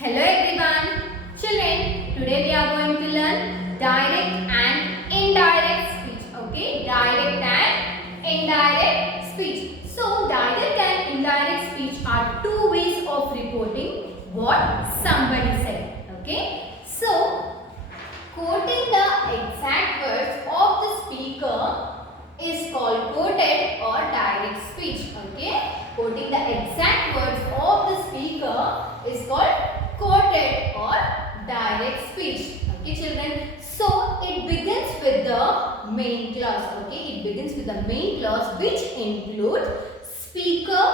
Hello everyone. Children, today we are going to learn direct and indirect speech. Okay, direct and indirect speech. So, direct and indirect speech are two ways of reporting what somebody said. Okay, so quoting the exact words of the speaker is called quoted or direct speech. Okay, quoting the exact words of the speaker is called quoted or direct speech. Okay, children. So it begins with the main clause. Okay, it begins with the main clause which includes speaker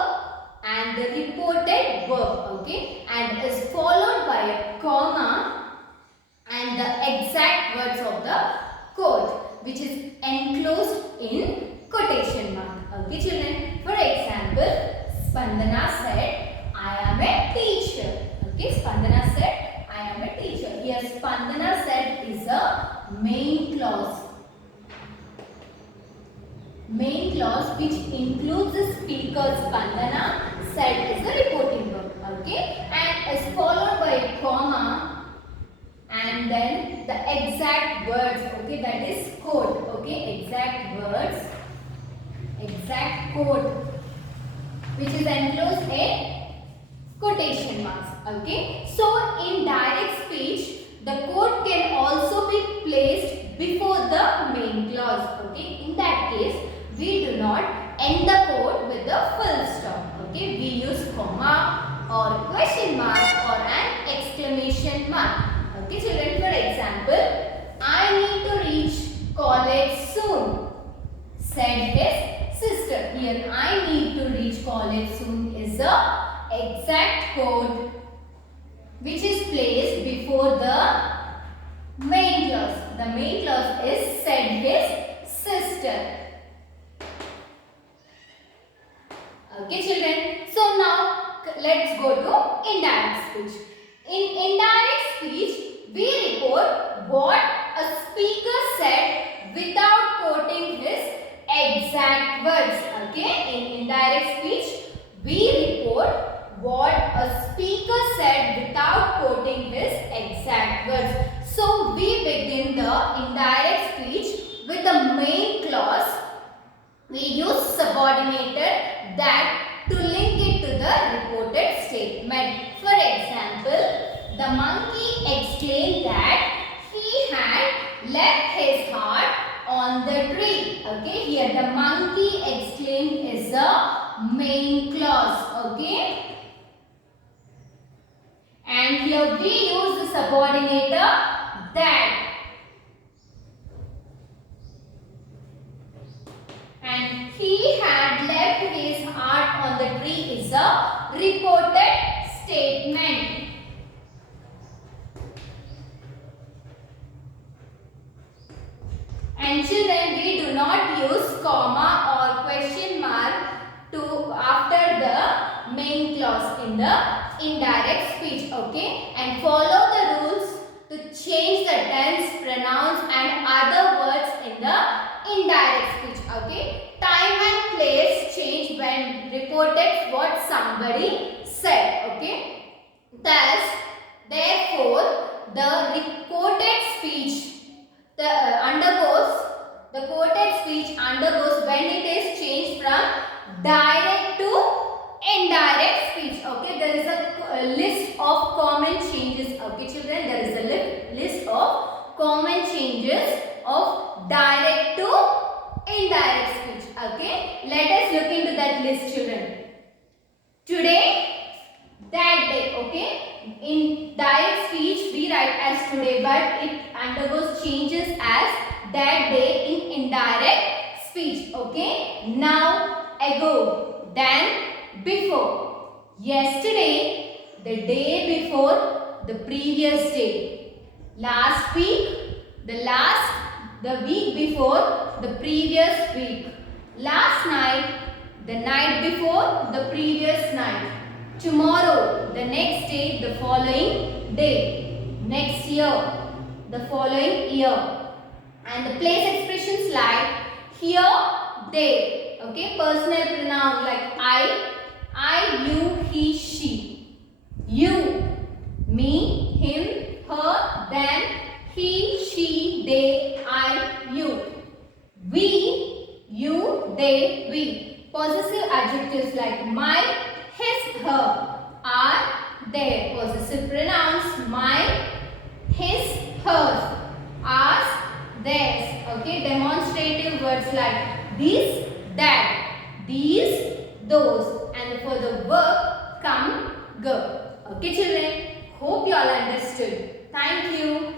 and the reported verb. Okay, and is followed by a comma and the exact words of the quote, which is enclosed in quotation mark. Okay, children. For example, Spandana said, "I am a teacher." Okay, Spandana said, "I am a teacher." Here, Spandana said is a main clause. Main clause which includes the speaker Spandana said is the reporting verb. Okay, and is followed by a comma and then the exact words. Okay, that is quote. Okay, exact words, exact quote, which is enclosed in quotation marks. Okay, so in direct speech the quote can also be placed before the main clause. Okay, in that case we do not end the quote with the full stop. Okay, we use comma or question mark or an exclamation mark. Okay, children, for example, "I need to reach college soon," said his sister. Here, "I need to reach college soon" is the exact quote which is placed before the main clause. The main clause is "said his sister." Okay, children. So now let's go to indirect speech. In indirect speech, we report what a speaker said without quoting his exact words. Okay, in indirect speech, we report what a speaker said without quoting his exact words. So we begin the indirect speech with the main clause. We use subordinated that to link it to the reported statement. For example, the monkey exclaimed that he had left his heart on the tree. Okay, here the monkey exclaimed is the main clause. Okay, and here we use the subordinator that. And he had left his heart on the tree is a reported statement. And children, we do not use comma or question mark to after the main clause in the indirect speech. Okay, and follow the rules to change the tense, pronouns and other words in the indirect speech. Okay, time and place change when reported what somebody said. Okay, thus therefore the quoted speech the quoted speech undergoes when it is changed from direct to indirect speech. Okay, there is a list of common changes. Okay, children, there is a list of common changes of direct to indirect speech. Okay, let us look into that list, children. Today, that day. Okay, in direct speech we write as today, but it undergoes changes as that day in indirect speech. Okay, now, ago, then, before, yesterday, the day before, the previous day, last week, the week before, the previous week, last night, the night before, the previous night, tomorrow, the next day, the following day, next year, the following year. And the place expressions like here, they. Okay, personal pronoun like I, you, he, she. You, me, they, we. Possessive adjectives like my, his, her are there. Possessive pronouns my, his, hers, ours, theirs. Okay. Demonstrative words like this, that, these, those, and for the verb come, go. Okay children, hope you all understood. Thank you.